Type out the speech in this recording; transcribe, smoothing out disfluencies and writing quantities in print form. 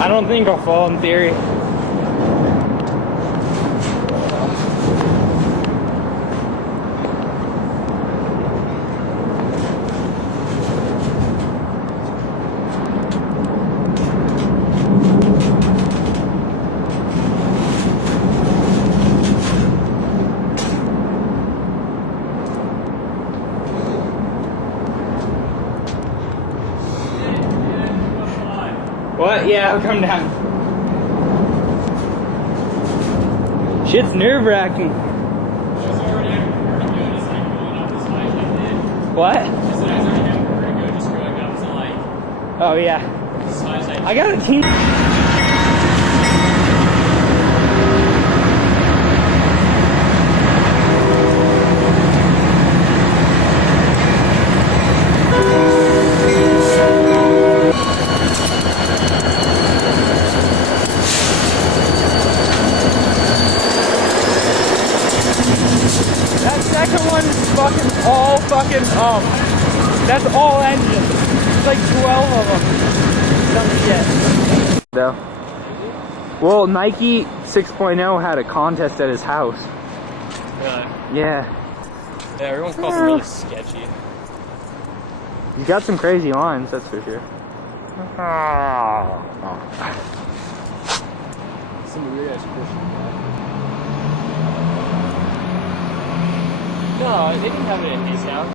I don't think I'll fall in theory. What? Yeah, I'll come down. Shit's nerve-wracking. What? Oh yeah. I got a team. That second one is that's all engines. There's like 12 of them. Some shit. Though. Well, Nike 6.0 had a contest at his house. Really? Yeah. Yeah, everyone calls him really sketchy. He's got some crazy lines, that's for sure. Some weird ass Christian guy. No, they didn't have it in his house.